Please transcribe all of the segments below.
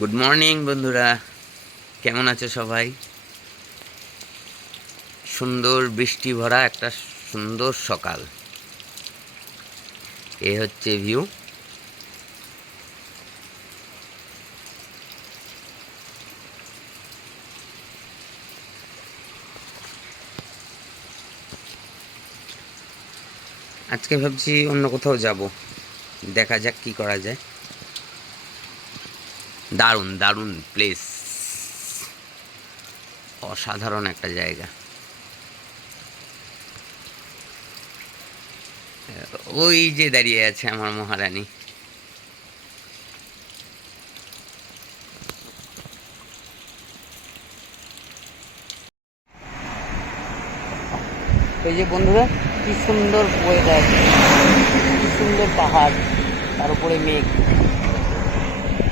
Good morning বন্ধুরা। কেমন আছো সবাই? সুন্দর বৃষ্টি ভরা একটা সুন্দর সকাল। এ হচ্ছে ভিউ আজকে ভাবছি অন্য কোথাও যাব। দেখা যাক কি করা যায়। দারুণ দারুণ প্লেস অসাধারণ একটা জায়গা। ওই যে দাঁড়িয়ে আছে আমার মহারানী। এই যে বন্ধুরা, কি সুন্দর ওয়েদার কি সুন্দর পাহাড়, তার উপরে মেঘ।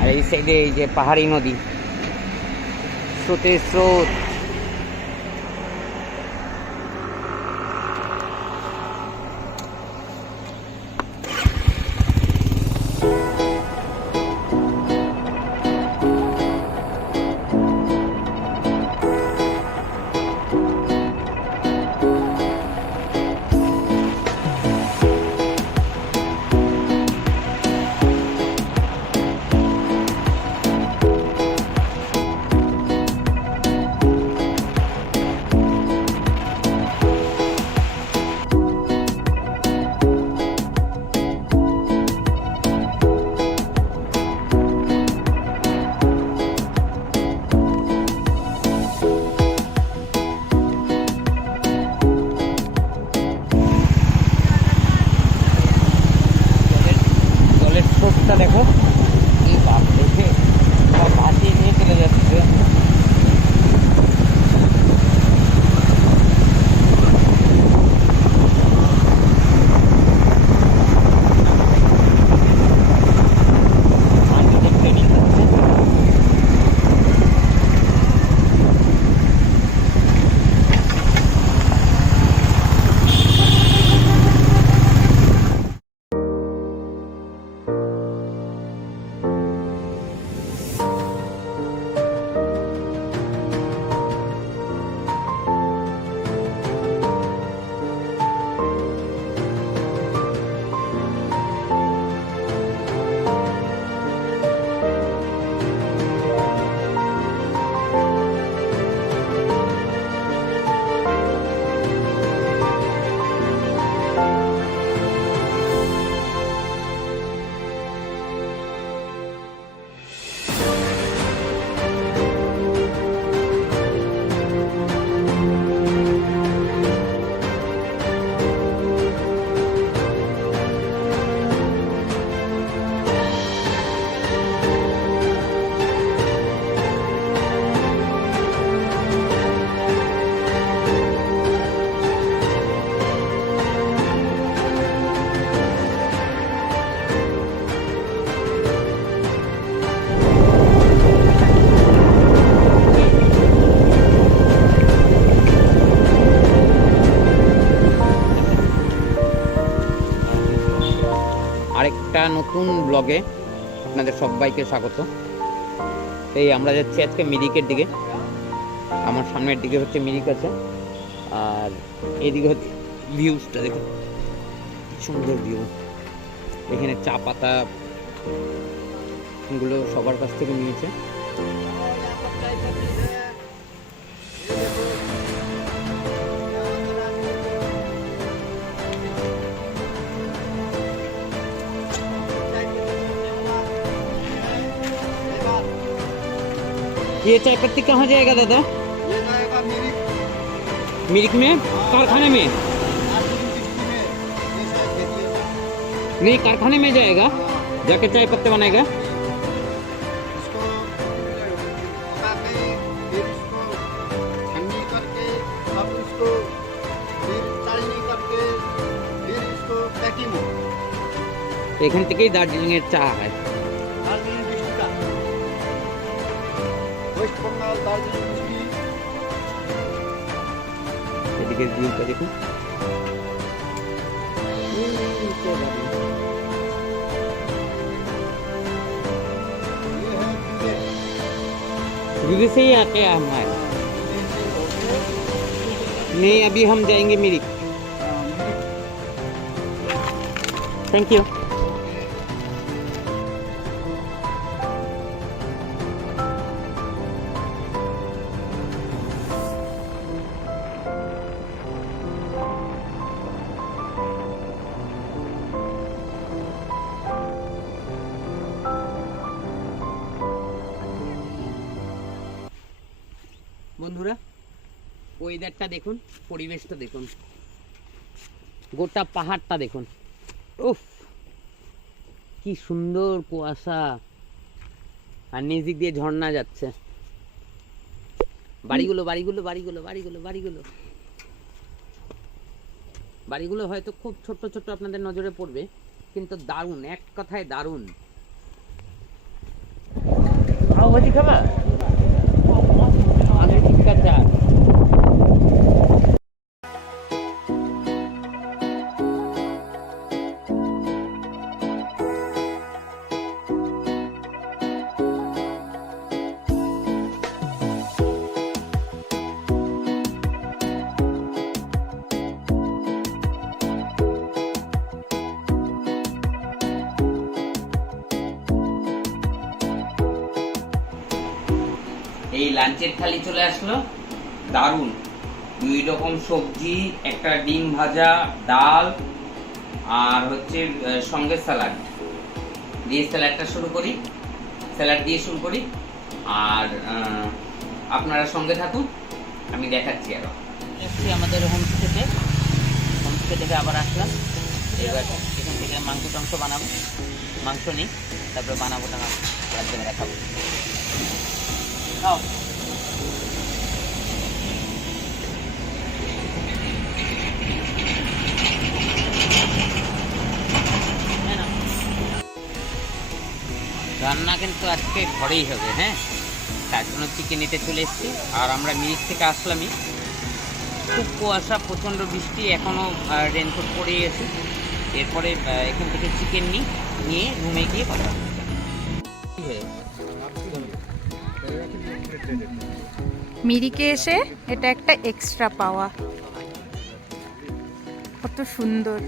আর এই সাইডে এই যে পাহাড়ি নদী। স্রোতের স্রোত। স্রোতটা দেখো। এই বাপ দেখে সব নিয়ে চলে যাচ্ছে। আরেকটা নতুন ব্লগে আপনাদের সবাইকে স্বাগত। এই আমরা যাচ্ছি আজকে মিরিকের দিকে। আমার সামনের দিকে হচ্ছে মিরিক আছে। আর এদিকে হচ্ছে ভিউজটা দেখুন। সুন্দর ভিউ। এখানে চা পাতা গুলো সবার কাছ থেকে নিয়েছে। ये चाय पत्ती कहाँ जाएगा दादा ये जाएगा मेरी मिरिक में कारखाने में दार्जिलिंग डिस्ट्रिक्ट में ये शायद खेती है। नहीं कारखाने में जाएगा जाके चाय पत्ते बनाएगा इसको पका के फिर इसको ठंडी करके अब इसको फिर चालनी करके फिर इसको पैकिंग हो এখান থেকেই দার্জিলিংয়ের চা হয় वेस्ट बंगाल दार्जिलिंग डिस्ट्रिक्ट এদিকে ভিউটা দেখুন এই নিচে বাড়ি। ये है दूध से ही आके हमारे नहीं अभी हम जाएंगे मिरिक थैंक यू বন্ধুরা ওয়েদারটা দেখুন, পরিবেশটা দেখুন, গোটা পাহাড়টা দেখুন। উফ, কি সুন্দর কুয়াশা। আর নিচ দিক দিয়ে ঝর্ণা যাচ্ছে। বাড়িগুলো বাড়িগুলো বাড়িগুলো বাড়িগুলো বাড়িগুলো। বাড়িগুলো হয়তো খুব ছোট্ট ছোট্ট আপনাদের নজরে পড়বে, কিন্তু দারুণ, এক কথায় দারুণ। খাবা? dikejar এই লাঞ্চের থালি চলে আসলো। দারুণ। দুই রকম সবজি, একটা ডিম ভাজা, ডাল, আর হচ্ছে সঙ্গে স্যালাড। দিয়ে স্যালাডটা শুরু করি। স্যালাড দিয়ে শুরু করি। আর আপনারা সঙ্গে থাকুন। আমি দেখাচ্ছি আরও। এসছি আমাদের হোমস্টেতে হোমস্টে থেকে আবার আসলাম। এবার এখান থেকে মাংস টাংস বানাবো। মাংস নিই। তারপরে বানাবো টানা দেখাবো। হ্যাঁ রান্না কিন্তু আজকে ঘরেই হবে হ্যাঁ? তার জন্য চিকেন নিতে চলে এসেছি, আর আমরা মিরিক থেকে আসলামই। খুব কুয়াশা, প্রচণ্ড বৃষ্টি, এখনও রেনকোট পরেই আছে। এরপরে এখান থেকে চিকেন নিই নিয়ে রুমে গিয়ে কথা? মিরিকে এসে এটা একটা এক্সট্রা পাওয়া। কত সুন্দর।